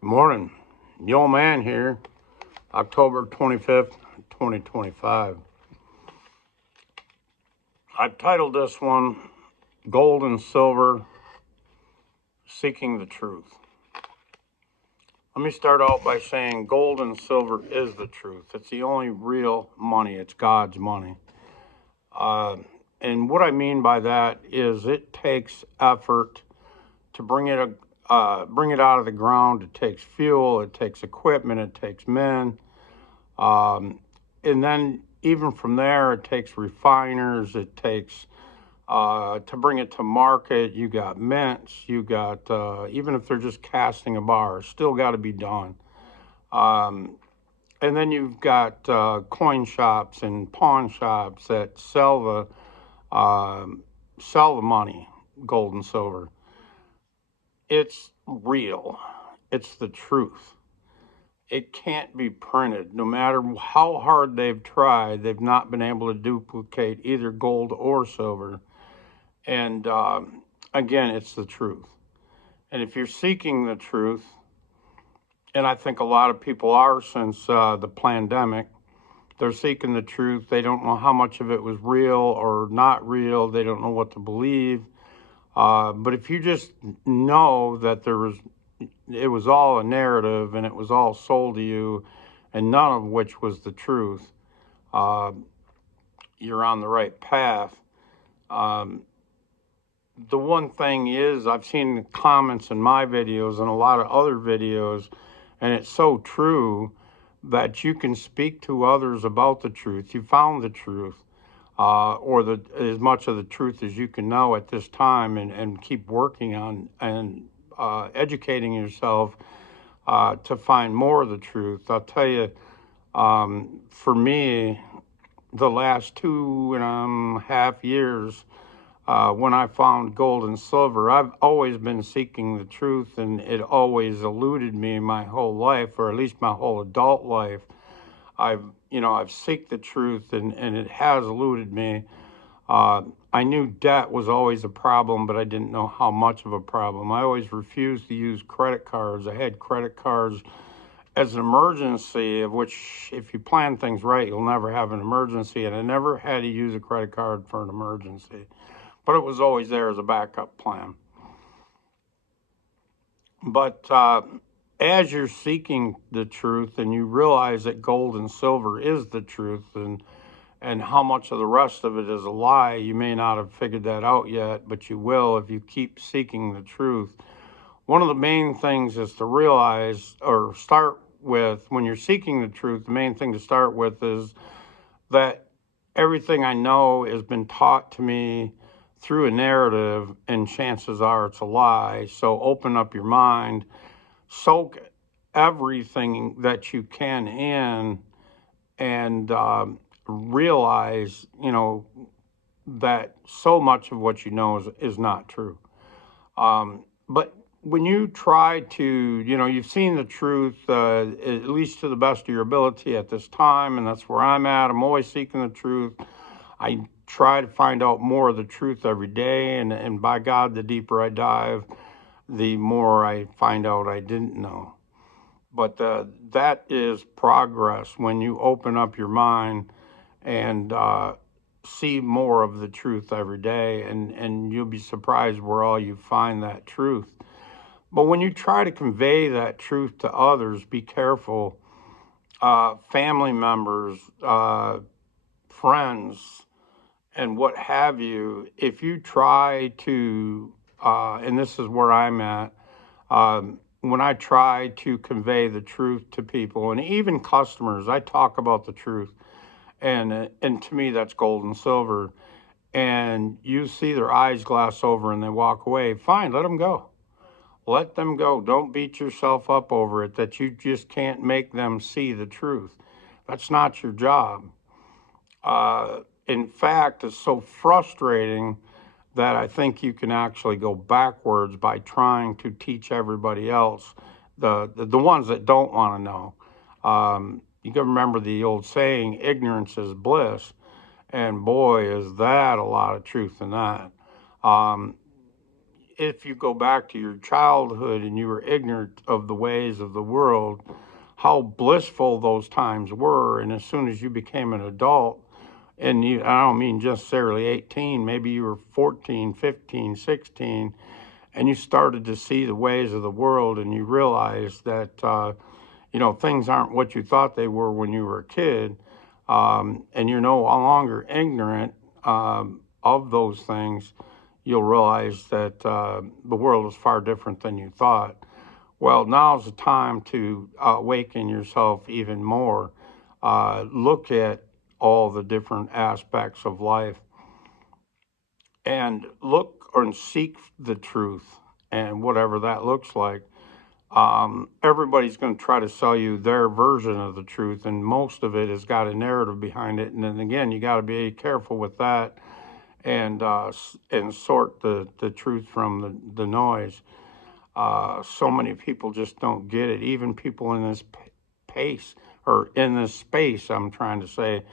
Good morning. The old man here, October 25th, 2025. I've titled this one, Gold and Silver, Seeking the Truth. Let me start out by saying gold and silver is the truth. It's the only real money. It's God's money. And what I mean by that is it takes effort to bring it out of the ground. It takes fuel, it takes equipment, it takes men. And then even from there, it takes refiners, it takes to bring it to market. You got mints, you got, even if they're just casting a bar, still got to be done. And then you've got coin shops and pawn shops that sell the money, gold and silver. It's real. It's the truth. It can't be printed. No matter how hard they've tried, they've not been able to duplicate either gold or silver. And again, it's the truth. And if you're seeking the truth, and I think a lot of people are since the pandemic, they're seeking the truth. They don't know how much of it was real or not real. They don't know what to believe. But if you just know that it was all a narrative and it was all sold to you, and none of which was the truth, you're on the right path. The one thing is, I've seen comments in my videos and a lot of other videos, and it's so true that you can speak to others about the truth. You found the truth, or as much of the truth as you can know at this time, and keep working on and educating yourself to find more of the truth. I'll tell you, for me, the last 2.5 years, when I found gold and silver, I've always been seeking the truth, and it always eluded me my whole life, or at least my whole adult life. I've seeked the truth, and it has eluded me. I knew debt was always a problem, but I didn't know how much of a problem. I always refused to use credit cards. I had credit cards as an emergency, of which, if you plan things right, you'll never have an emergency. And I never had to use a credit card for an emergency, but it was always there as a backup plan. But as you're seeking the truth and you realize that gold and silver is the truth, and how much of the rest of it is a lie, you may not have figured that out yet, but you will if you keep seeking the truth. One of the main things is to realize, or start with, when you're seeking the truth, the main thing to start with is that everything I know has been taught to me through a narrative, and chances are it's a lie. So open up your mind, soak everything that you can in, and realize, that so much of what you know is not true. But when you try to, you've seen the truth, at least to the best of your ability at this time, and that's where I'm at. I'm always seeking the truth. I try to find out more of the truth every day, and by God, the deeper I dive, the more I find out I didn't know. But that is progress when you open up your mind and see more of the truth every day, and you'll be surprised where all you find that truth. But when you try to convey that truth to others, be careful. Family members, friends, and what have you, if you try to, and this is where I'm at, when I try to convey the truth to people, and even customers, I talk about the truth, and to me that's gold and silver. And you see their eyes glass over and they walk away. Fine, let them go. Let them go. Don't beat yourself up over it, that you just can't make them see the truth. That's not your job. In fact, it's so frustrating that I think you can actually go backwards by trying to teach everybody else, the ones that don't want to know. You can remember the old saying, ignorance is bliss. And boy, is that a lot of truth in that. if you go back to your childhood and you were ignorant of the ways of the world, how blissful those times were. And as soon as you became an adult, and I don't mean necessarily 18, maybe you were 14, 15, 16, and you started to see the ways of the world, and you realized that, things aren't what you thought they were when you were a kid, and you're no longer ignorant of those things. You'll realize that the world is far different than you thought. Well, now's the time to awaken yourself even more. Look at all the different aspects of life and look and seek the truth, and whatever that looks like. Everybody's going to try to sell you their version of the truth, and most of it has got a narrative behind it. And then again, you got to be careful with that, and sort the truth from the noise. So many people just don't get it. Even people in this pace, or in this space, I'm trying to say,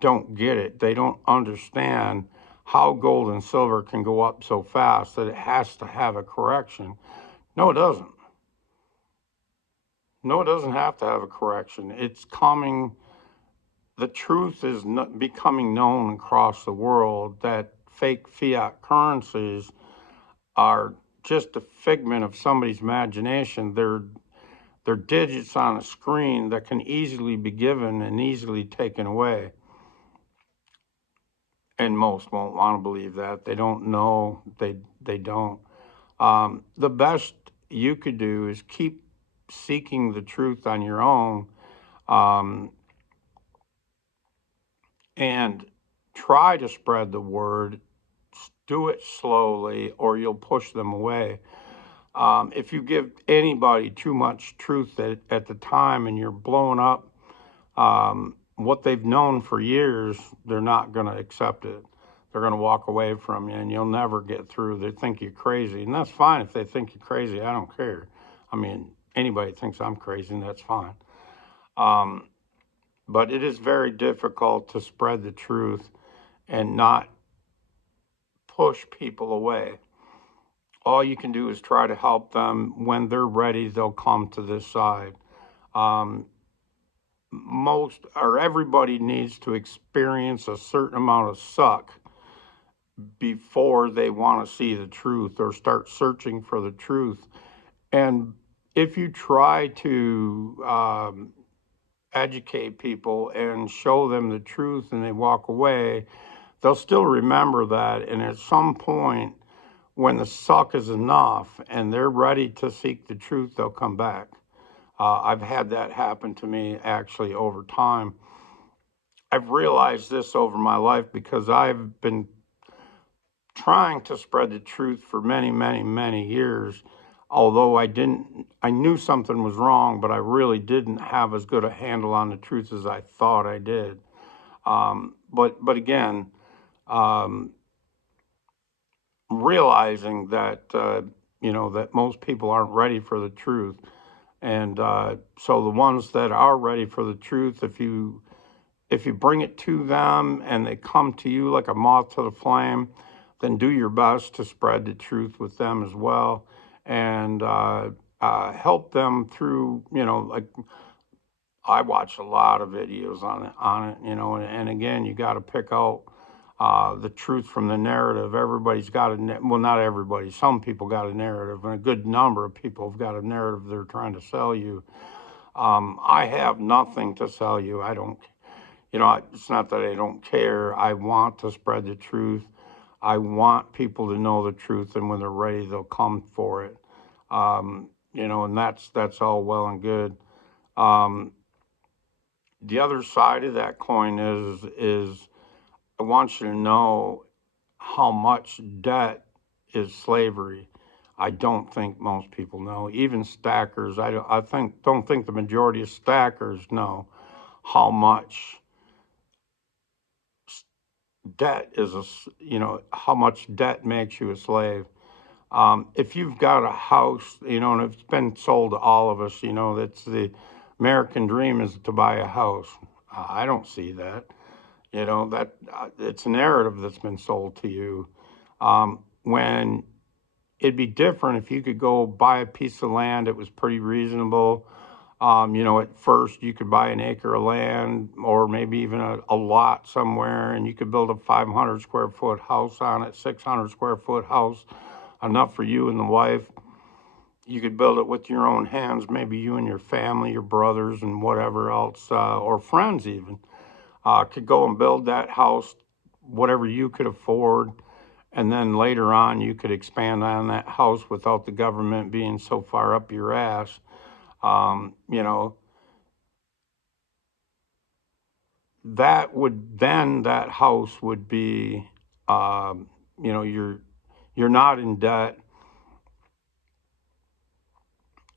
don't get it. They don't understand how gold and silver can go up so fast that it has to have a correction. No, it doesn't. No, it doesn't have to have a correction. It's coming. The truth is becoming known across the world that fake fiat currencies are just a figment of somebody's imagination. They're digits on a screen that can easily be given and easily taken away. And most won't want to believe that. They don't know. They don't. The best you could do is keep seeking the truth on your own, and try to spread the word. Do it slowly, or you'll push them away. If you give anybody too much truth at the time, and you're blowing up what they've known for years, they're not going to accept it. They're going to walk away from you, and you'll never get through. They think you're crazy, and that's fine if they think you're crazy. I don't care. I mean, anybody thinks I'm crazy, and that's fine. But it is very difficult to spread the truth and not push people away. All you can do is try to help them. When they're ready, they'll come to this side. Most or everybody needs to experience a certain amount of suck before they want to see the truth or start searching for the truth. And if you try to educate people and show them the truth and they walk away, they'll still remember that. And at some point, when the suck is enough and they're ready to seek the truth, they'll come back. I've had that happen to me actually over time. I've realized this over my life because I've been trying to spread the truth for many, many, many years. Although I knew something was wrong, but I really didn't have as good a handle on the truth as I thought I did. But again, realizing that, that most people aren't ready for the truth. And so the ones that are ready for the truth, if you bring it to them and they come to you like a moth to the flame, then do your best to spread the truth with them as well, and help them through. Like, I watch a lot of videos on it. And again, you got to pick out the truth from the narrative. Everybody's got well, not everybody. Some people got a narrative, and a good number of people have got a narrative they're trying to sell you. I have nothing to sell you. I don't. It's not that I don't care. I want to spread the truth. I want people to know the truth, and when they're ready, they'll come for it. And that's all well and good. The other side of that coin is I want you to know how much debt is slavery. I don't think most people know. Even stackers, don't think the majority of stackers know how much debt is how much debt makes you a slave. If you've got a house, and it's been sold to all of us, that's the American dream is to buy a house. I don't see that. That it's a narrative that's been sold to you. When it'd be different if you could go buy a piece of land that was pretty reasonable. At first you could buy an acre of land or maybe even a lot somewhere, and you could build a 500 square foot house on it, 600 square foot house, enough for you and the wife. You could build it with your own hands, maybe you and your family, your brothers, and whatever else, or friends even, could go and build that house, whatever you could afford. And then later on, you could expand on that house without the government being so far up your ass. Um, you know, that house would be, um, you're not in debt.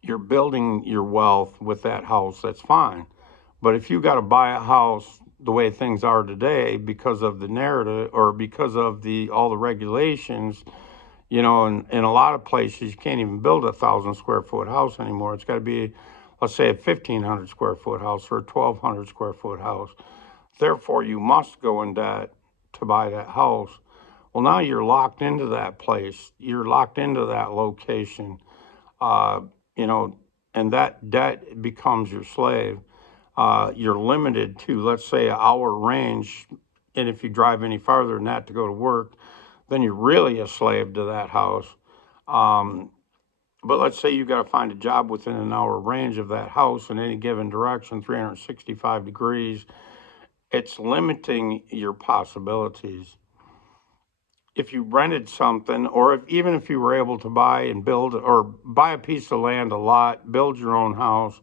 You're building your wealth with that house. That's fine. But if you got to buy a house the way things are today because of the narrative or because of the all the regulations, in a lot of places you can't even build 1,000 square foot house anymore. It's got to be, let's say, a 1,500 square foot house or a 1,200 square foot house. Therefore, you must go in debt to buy that house. Well, now you're locked into that place. You're locked into that location. Uh, you know, and that debt becomes your slave. You're limited to, let's say, an hour range. And if you drive any farther than that to go to work, then you're really a slave to that house. Um, but let's say you've got to find a job within an hour range of that house in any given direction, 365 degrees. It's limiting your possibilities. If you rented something, or even if you were able to buy and build or buy a piece of land, a lot, build your own house,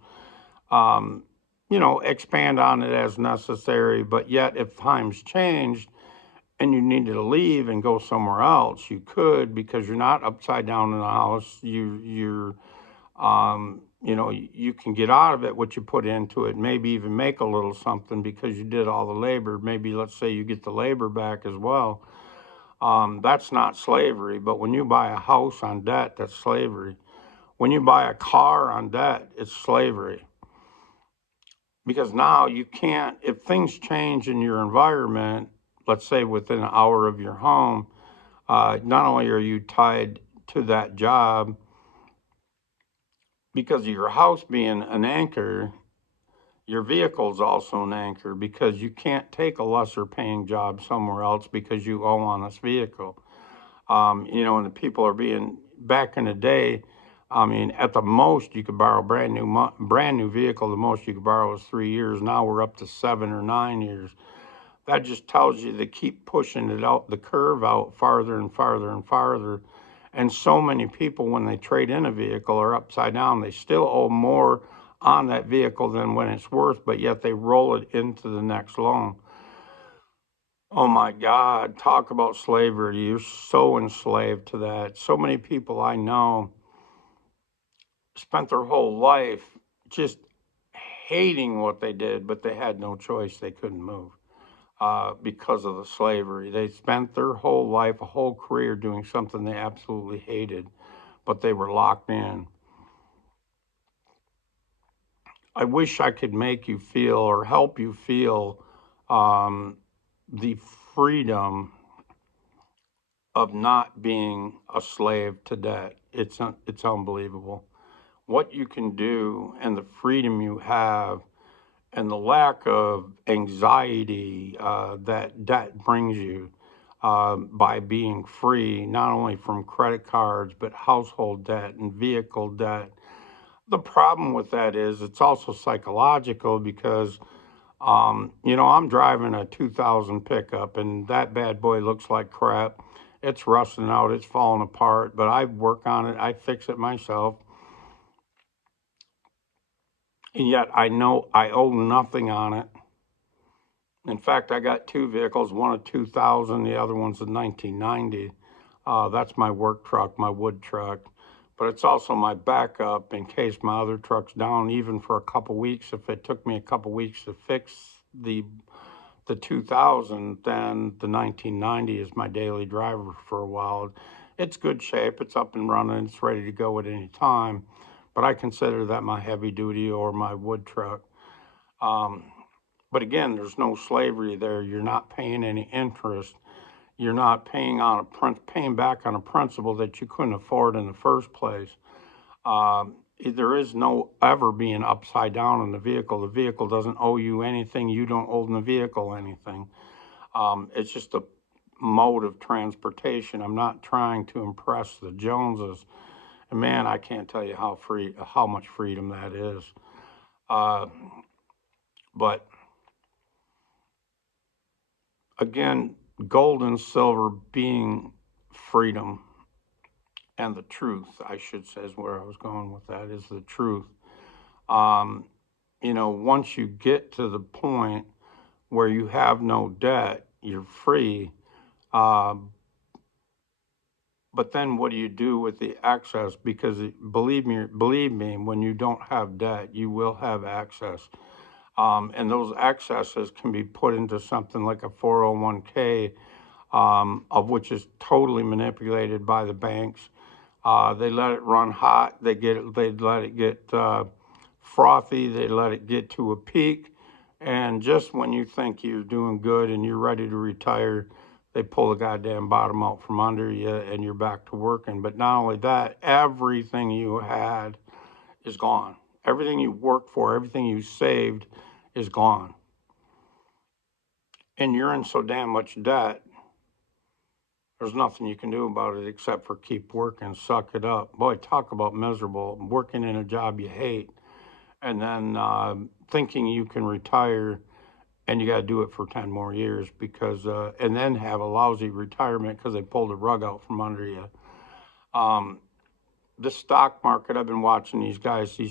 um, expand on it as necessary. But yet, if times changed and you needed to leave and go somewhere else, you could, because you're not upside down in the house. You can get out of it what you put into it, maybe even make a little something because you did all the labor. Maybe let's say you get the labor back as well. That's not slavery. But when you buy a house on debt, that's slavery. When you buy a car on debt, it's slavery. Because now you can't, if things change in your environment, let's say within an hour of your home, not only are you tied to that job because of your house being an anchor, your vehicle is also an anchor because you can't take a lesser paying job somewhere else because you owe on this vehicle. And the people are being, back in the day, I mean, at the most you could borrow a brand new vehicle. The most you could borrow is 3 years. Now we're up to 7 or 9 years. That just tells you they keep pushing it out, the curve out farther and farther and farther. And so many people, when they trade in a vehicle, are upside down. They still owe more on that vehicle than when it's worth, but yet they roll it into the next loan. Oh my God, talk about slavery. You're so enslaved to that. So many people I know spent their whole life just hating what they did, but they had no choice. They couldn't move because of the slavery. They spent their whole life, a whole career doing something they absolutely hated, but they were locked in. I wish I could make you feel or help you feel um, the freedom of not being a slave to debt. It's unbelievable what you can do and the freedom you have and the lack of anxiety that debt brings you by being free, not only from credit cards, but household debt and vehicle debt. The problem with that is it's also psychological because, I'm driving a 2000 pickup and that bad boy looks like crap. It's rusting out, it's falling apart, but I work on it, I fix it myself. And yet I know I owe nothing on it. In fact, I got two vehicles, one a 2000, the other one's a 1990. That's my work truck, my wood truck. But it's also my backup in case my other truck's down, even for a couple weeks. If it took me a couple weeks to fix the 2000, then the 1990 is my daily driver for a while. It's good shape, it's up and running, it's ready to go at any time. But I consider that my heavy duty or my wood truck. Um, but again, there's no slavery there. You're not paying any interest. you're not paying back on a principal that you couldn't afford in the first place. There is no ever being upside down in the vehicle. The vehicle doesn't owe you anything. You don't owe the vehicle anything. It's just a mode of transportation. I'm not trying to impress the Joneses. And man, I can't tell you how much freedom that is. But again, gold and silver being freedom and the truth, I should say, is where I was going with that, is the truth. Once you get to the point where you have no debt, you're free. But then what do you do with the access? Because believe me, when you don't have debt, you will have access. And those accesses can be put into something like a 401k, of which is totally manipulated by the banks. They let it run hot. They let it get frothy. They let it get to a peak. And just when you think you're doing good and you're ready to retire, they pull the goddamn bottom out from under you and you're back to working. But not only that, everything you had is gone. Everything you worked for, everything you saved is gone. And you're in so damn much debt, there's nothing you can do about it except for keep working, suck it up. Boy, talk about miserable, working in a job you hate, and then thinking you can retire and you got to do it for 10 more years and then have a lousy retirement because they pulled the rug out from under you. The stock market, I've been watching these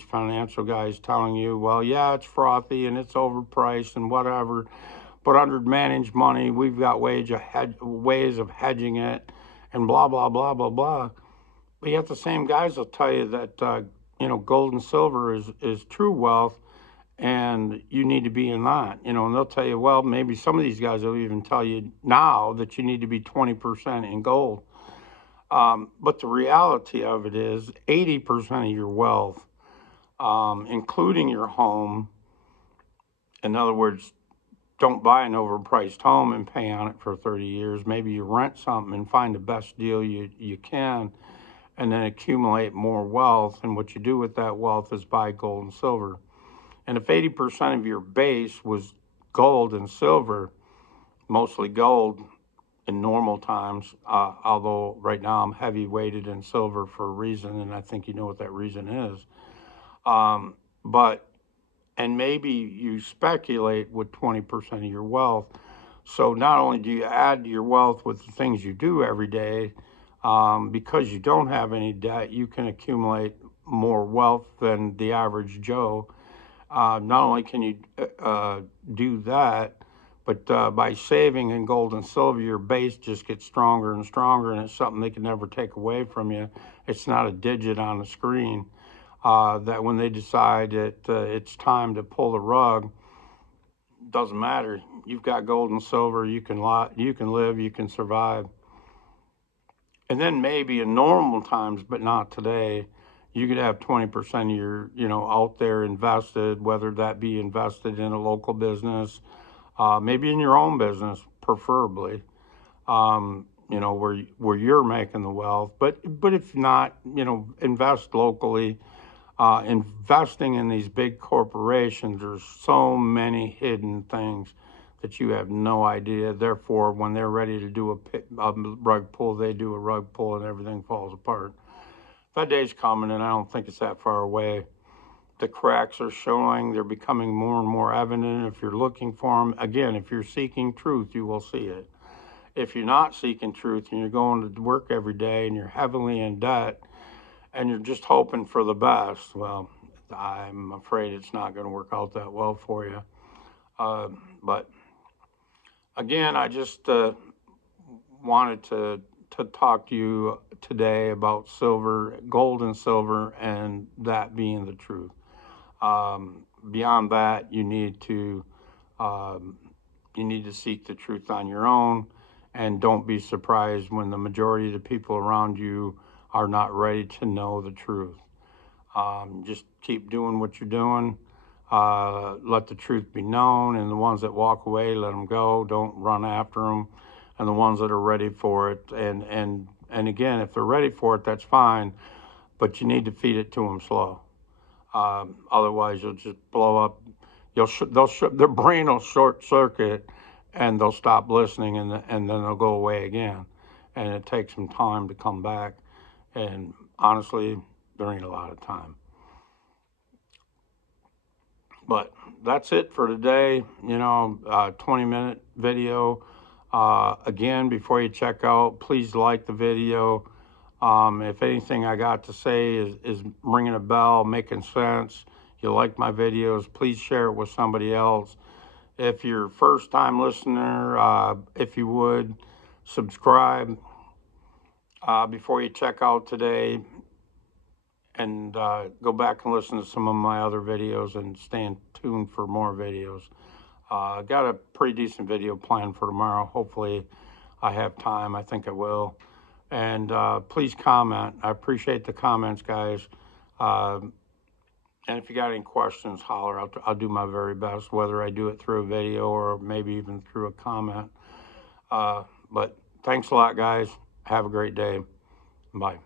financial guys telling you, well, yeah, it's frothy and it's overpriced and whatever, but under managed money, we've got ways of hedging it and blah, blah, blah, blah, blah. But yet the same guys will tell you that, gold and silver is true wealth, and you need to be in that, and they'll tell you, well, maybe some of these guys will even tell you now that you need to be 20% in gold. But the reality of it is 80% of your wealth, including your home, in other words, don't buy an overpriced home and pay on it for 30 years. Maybe you rent something and find the best deal you can, and then accumulate more wealth. And what you do with that wealth is buy gold and silver. And if 80% of your base was gold and silver, mostly gold in normal times, although right now I'm heavy weighted in silver for a reason, and I think you know what that reason is. And maybe you speculate with 20% of your wealth. So not only do you add to your wealth with the things you do every day, because you don't have any debt, you can accumulate more wealth than the average Joe. Not only can you do that, but by saving in gold and silver, your base just gets stronger and stronger, and it's something they can never take away from you. It's not a digit on the screen. That when they decide that it's time to pull the rug, doesn't matter. You've got gold and silver. You can live. You can survive. And then maybe in normal times, but not today, you could have 20% of your, out there invested, whether that be invested in a local business, maybe in your own business, preferably, where you're making the wealth. But if not, invest locally. Investing in these big corporations, there's so many hidden things that you have no idea. Therefore, when they're ready to do a rug pull, they do a rug pull and everything falls apart. That day's coming, and I don't think it's that far away. The cracks are showing. They're becoming more and more evident. If you're looking for them, again, if you're seeking truth, you will see it. If you're not seeking truth and you're going to work every day and you're heavily in debt and you're just hoping for the best, well, I'm afraid it's not going to work out that well for you. But again, I just wanted to talk to you today about gold and silver, and that being the truth. Beyond that, you need to seek the truth on your own, and don't be surprised when the majority of the people around you are not ready to know the truth. Just keep doing what you're doing. Let the truth be known, and the ones that walk away, let them go. Don't run after them. and the ones that are ready for it. And again, if they're ready for it, that's fine, but you need to feed it to them slow. Otherwise, you'll just blow up. Their brain will short circuit, and they'll stop listening, and then they'll go away again, and it takes some time to come back. And honestly, there ain't a lot of time. But that's it for today. 20-minute video. Again, before you check out, please like the video. If anything I got to say is ringing a bell, making sense, you like my videos, please share it with somebody else. If you're a first-time listener, if you would, subscribe before you check out today, and go back and listen to some of my other videos and stay tuned for more videos. Got a pretty decent video planned for tomorrow. Hopefully I have time. I think I will. And please comment. I appreciate the comments, guys. And if you got any questions, holler. I'll do my very best, whether I do it through a video or maybe even through a comment. But thanks a lot, guys. Have a great day. Bye.